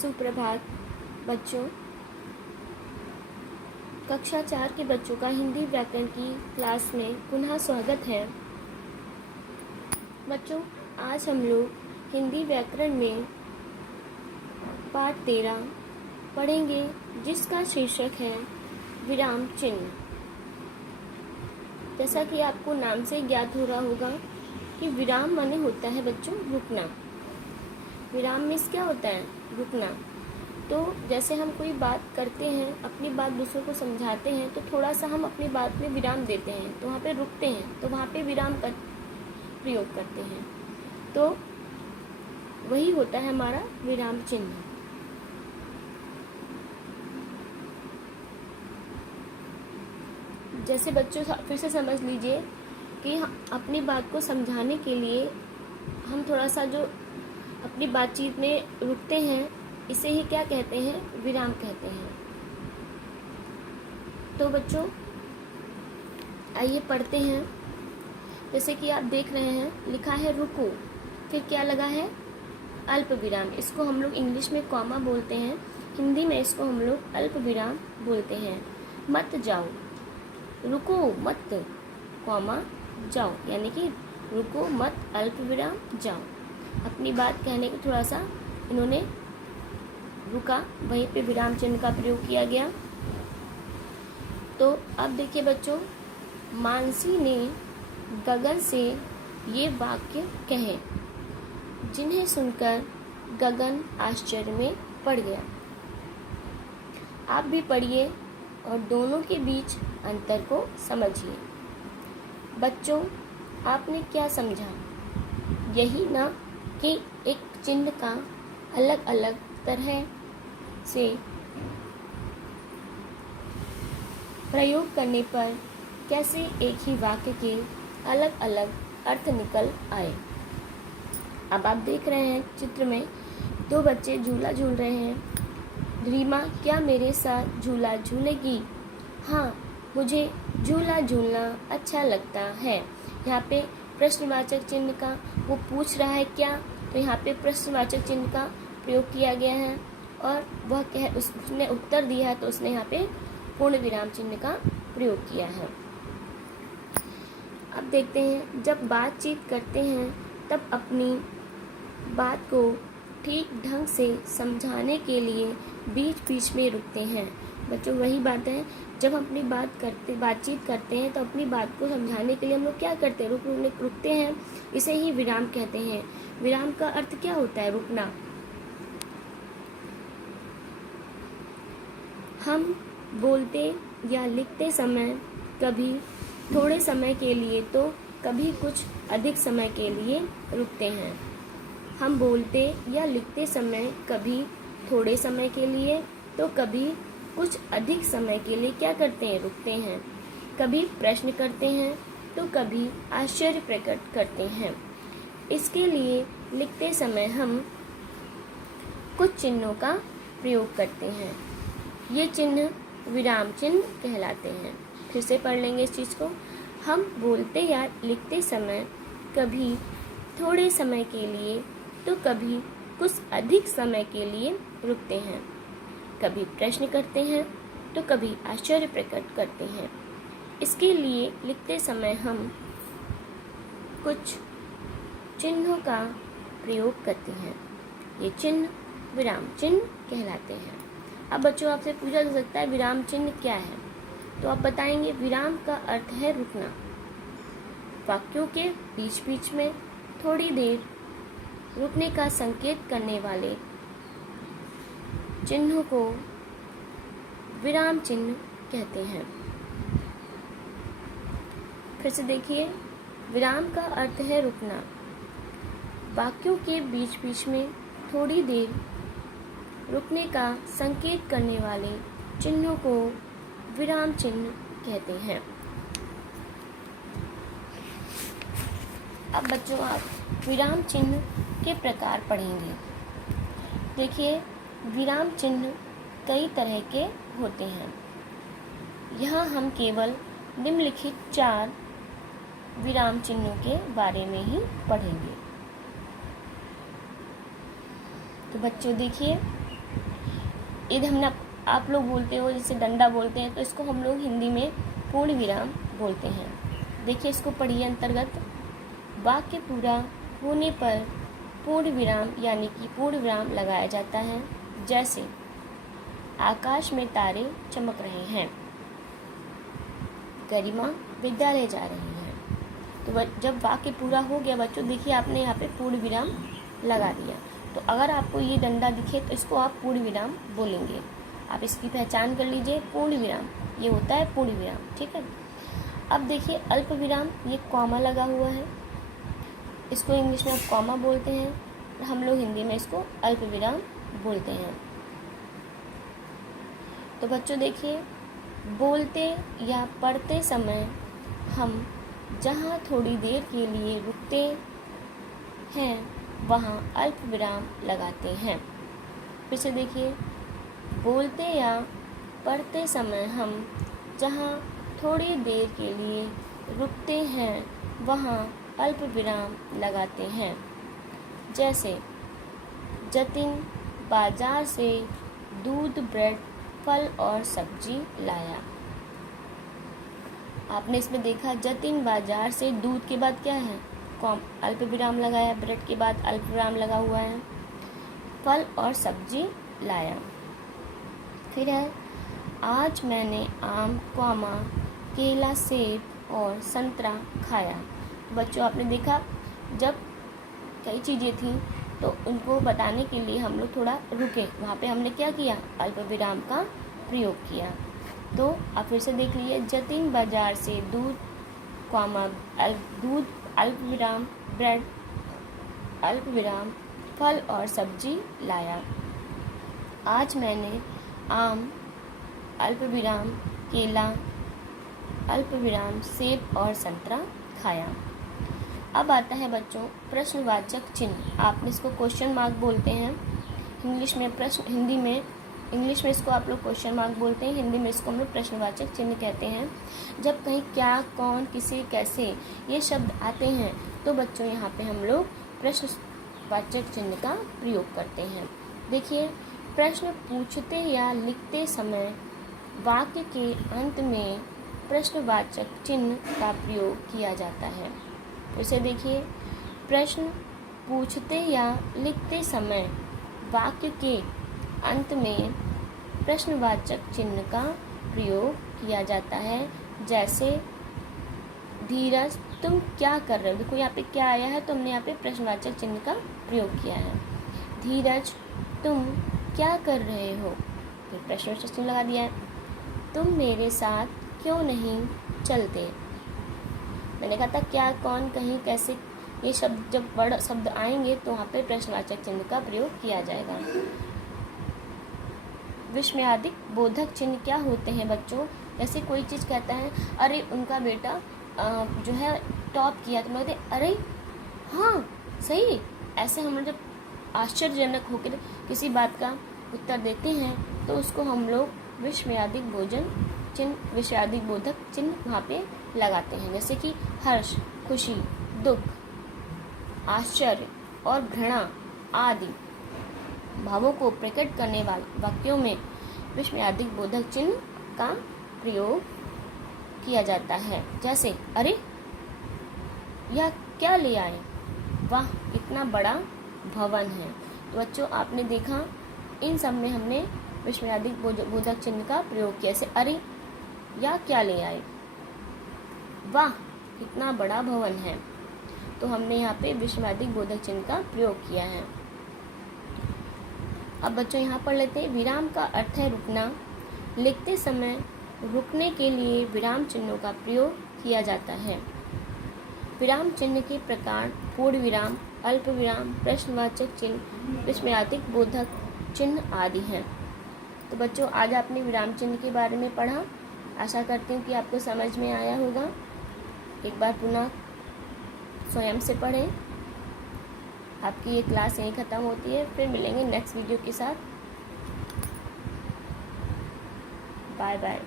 सुप्रभात बच्चों। कक्षा 4 के बच्चों का हिंदी व्याकरण की क्लास में पुनः स्वागत है। बच्चों, आज हम लोग हिंदी व्याकरण में पाठ 13 पढ़ेंगे, जिसका शीर्षक है विराम चिन्ह। जैसा कि आपको नाम से ज्ञात हो रहा होगा कि विराम माने होता है बच्चों रुकना। विराम मीन्स क्या होता है? रुकना। तो जैसे हम कोई बात करते हैं, अपनी बात दूसरों को समझाते हैं, तो थोड़ा सा हम अपनी बात में विराम देते हैं, तो वहाँ पे रुकते हैं, तो वहाँ पे विराम का प्रयोग करते हैं। तो वही होता है हमारा विराम चिन्ह। जैसे बच्चों फिर से समझ लीजिए कि अपनी बात को समझाने के लिए हम थोड़ा सा जो अपनी बातचीत में रुकते हैं, इसे ही क्या कहते हैं? विराम कहते हैं। तो बच्चों आइए पढ़ते हैं। जैसे कि आप देख रहे हैं, लिखा है रुको, फिर क्या लगा है? अल्प विराम। इसको हम लोग इंग्लिश में कॉमा बोलते हैं, हिंदी में इसको हम लोग अल्प विराम बोलते हैं। मत जाओ, रुको मत कॉमा जाओ, यानी कि रुको मत अल्प विराम जाओ। अपनी बात कहने के थोड़ा सा इन्होंने रुका, वहीं पे विराम चिन्ह का प्रयोग किया गया। तो अब देखिए बच्चों, मानसी ने गगन से ये वाक्य कहे, जिन्हें सुनकर गगन आश्चर्य में पड़ गया। आप भी पढ़िए और दोनों के बीच अंतर को समझिए। बच्चों, आपने क्या समझा? यही ना कि एक चिन्ह का अलग अलग तरह से प्रयोग करने पर कैसे एक ही वाक्य के अलग अलग अर्थ निकल आए। अब आप देख रहे हैं चित्र में दो बच्चे झूला झूल रहे हैं। रीमा क्या मेरे साथ झूला झूलेगी? हाँ, मुझे झूला झूलना अच्छा लगता है। यहाँ पे प्रश्नवाचक चिन्ह का वो पूछ रहा है क्या, तो यहाँ पे प्रश्नवाचक चिन्ह का प्रयोग किया गया है और वह उसने उत्तर दिया है, तो उसने यहाँ पे पूर्ण विराम चिन्ह का प्रयोग किया है। अब देखते हैं, जब बातचीत करते हैं तब अपनी बात को ठीक ढंग से समझाने के लिए बीच बीच में रुकते हैं। बच्चों वही बात है, जब हम अपनी बातचीत करते हैं तो अपनी बात को समझाने के लिए हम लोग क्या करते हैं? रुकते हैं। इसे ही विराम कहते हैं। विराम का अर्थ क्या होता है? रुकना। हम बोलते या लिखते समय कभी थोड़े समय के लिए तो कभी कुछ अधिक समय के लिए रुकते हैं। हम बोलते या लिखते समय कभी थोड़े समय के लिए तो कभी कुछ अधिक समय के लिए क्या करते हैं? रुकते हैं। कभी प्रश्न करते हैं तो कभी आश्चर्य प्रकट करते हैं। इसके लिए लिखते समय हम कुछ चिन्हों का प्रयोग करते हैं। ये चिन्ह विराम चिन्ह कहलाते हैं। फिर से पढ़ लेंगे इस चीज़ को। हम बोलते या लिखते समय कभी थोड़े समय के लिए तो कभी कुछ अधिक समय के लिए रुकते हैं। कभी प्रश्न करते हैं तो कभी आश्चर्य प्रकट करते हैं। इसके लिए लिखते समय हम कुछ चिन्हों का प्रयोग करते हैं। ये चिन्ह विराम चिन्ह कहलाते हैं। अब बच्चों आपसे पूछा जा सकता है विराम चिन्ह क्या है, तो आप बताएंगे विराम का अर्थ है रुकना। वाक्यों के बीच बीच में थोड़ी देर रुकने का संकेत करने वाले चिन्हों को विराम चिन्ह कहते हैं। फिर से देखिए, विराम का अर्थ है रुकना। वाक्यों के बीच बीच में थोड़ी देर रुकने का संकेत करने वाले चिन्हों को विराम चिन्ह कहते हैं। अब बच्चों आप विराम चिन्ह के प्रकार पढ़ेंगे। देखिए, विराम चिन्ह कई तरह के होते हैं। यहाँ हम केवल निम्नलिखित 4 विराम चिन्हों के बारे में ही पढ़ेंगे। तो बच्चों देखिए, यदि हमने आप लोग बोलते हो जिसे डंडा बोलते हैं, तो इसको हम लोग हिंदी में पूर्ण विराम बोलते हैं। देखिए इसको पढ़िए अंतर्गत, वाक्य पूरा होने पर पूर्ण विराम यानी कि पूर्ण विराम लगाया जाता है। जैसे आकाश में तारे चमक रहे हैं, गरिमा विद्यालय जा रही है। तो जब वाक्य पूरा हो गया बच्चों, देखिए आपने यहाँ पे पूर्ण विराम लगा दिया। तो अगर आपको ये डंडा दिखे तो इसको आप पूर्ण विराम बोलेंगे। आप इसकी पहचान कर लीजिए, पूर्ण विराम ये होता है पूर्ण विराम, ठीक है। अब देखिए अल्प विराम, ये कॉमा लगा हुआ है, इसको इंग्लिश में आप कॉमा बोलते हैं, हम लोग हिंदी में इसको अल्प विराम बोलते हैं। तो बच्चों देखिए, बोलते या पढ़ते समय हम जहाँ थोड़ी देर के लिए रुकते हैं वहाँ अल्प विराम लगाते हैं। फिर से देखिए, बोलते या पढ़ते समय हम जहाँ थोड़ी देर के लिए रुकते हैं वहाँ अल्प विराम लगाते हैं। जैसे जतिन बाजार से दूध, ब्रेड, फल और सब्जी लाया। आपने इसमें देखा, जतिन बाजार से दूध के बाद क्या है, अल्प विराम लगाया, ब्रेड के बाद अल्प विराम लगा हुआ है, फल और सब्जी लाया। फिर है, आज मैंने आम, केला, सेब और संतरा खाया। बच्चों आपने देखा, जब कई चीज़ें थीं तो उनको बताने के लिए हम लोग थोड़ा रुके, वहाँ पे हमने क्या किया, अल्प विराम का प्रयोग किया। तो आप फिर से देख लीजिए, जतिन बाजार से दूध, दूध अल्प विराम, ब्रेड अल्प विराम, फल और सब्जी लाया। आज मैंने आम अल्प विराम, केला अल्प विराम, सेब और संतरा खाया। अब आता है बच्चों प्रश्नवाचक चिन्ह। आप इसको क्वेश्चन मार्क बोलते हैं, इंग्लिश में इंग्लिश में इसको आप लोग क्वेश्चन मार्क बोलते हैं, हिंदी में इसको हम लोग प्रश्नवाचक चिन्ह कहते हैं। जब कहीं क्या, कौन, किसे, कैसे ये शब्द आते हैं तो बच्चों यहाँ पे हम लोग प्रश्नवाचक चिन्ह का प्रयोग करते हैं। देखिए, प्रश्न पूछते या लिखते समय वाक्य के अंत में प्रश्नवाचक चिन्ह का प्रयोग किया जाता है। उसे देखिए, प्रश्न पूछते या लिखते समय वाक्य के अंत में प्रश्नवाचक चिन्ह का प्रयोग किया जाता है। जैसे धीरज तुम क्या कर रहे हो। देखो यहाँ पे क्या आया है, तो हमने यहाँ पे प्रश्नवाचक चिन्ह का प्रयोग किया है। धीरज तुम क्या कर रहे हो, फिर प्रश्नवाचक चिन्ह लगा दिया है। तुम मेरे साथ क्यों नहीं चलते। मैंने कहा था क्या, कौन, कहीं, कैसे ये शब्द जब बड़ शब्द आएंगे तो वहाँ पे प्रश्नवाचक चिन्ह का प्रयोग किया जाएगा। विस्मयादिक बोधक चिन्ह क्या होते हैं बच्चों। जैसे कोई चीज़ कहता है, अरे उनका बेटा जो है टॉप किया, तो कहते अरे हाँ सही। ऐसे हम लोग जब आश्चर्यजनक होकर किसी बात का उत्तर देते हैं तो उसको हम लोग विस्मयादिक बोधक चिन्ह वहाँ पे लगाते हैं। जैसे कि हर्ष, खुशी, दुख, आश्चर्य और घृणा आदि भावों को प्रकट करने वाले वाक्यों में विस्मयादिक बोधक चिन्ह का प्रयोग किया जाता है। जैसे अरे यह क्या ले आए, वाह कितना बड़ा भवन है। तो बच्चों आपने देखा, इन सब में हमने विस्मयादिक बोधक चिन्ह का प्रयोग किया। जैसे अरे या क्या ले आए, वाह कितना बड़ा भवन है, तो हमने यहाँ पे विस्मयादिक बोधक चिन्ह का प्रयोग किया है। अब बच्चों यहाँ पढ़ लेते हैं, विराम का अर्थ है रुकना। लिखते समय रुकने के लिए विराम चिन्हों का प्रयोग किया जाता है। विराम चिन्ह के प्रकार पूर्ण विराम, अल्प विराम, प्रश्नवाचक चिन्ह, विस्मयादिक बोधक चिन्ह आदि हैं। तो बच्चों आज आपने विराम चिन्ह के बारे में पढ़ा। आशा करती हूँ कि आपको समझ में आया होगा। एक बार पुनः स्वयं से पढ़ें। आपकी ये क्लास यहीं ख़त्म होती है, फिर मिलेंगे नेक्स्ट वीडियो के साथ। Bye bye.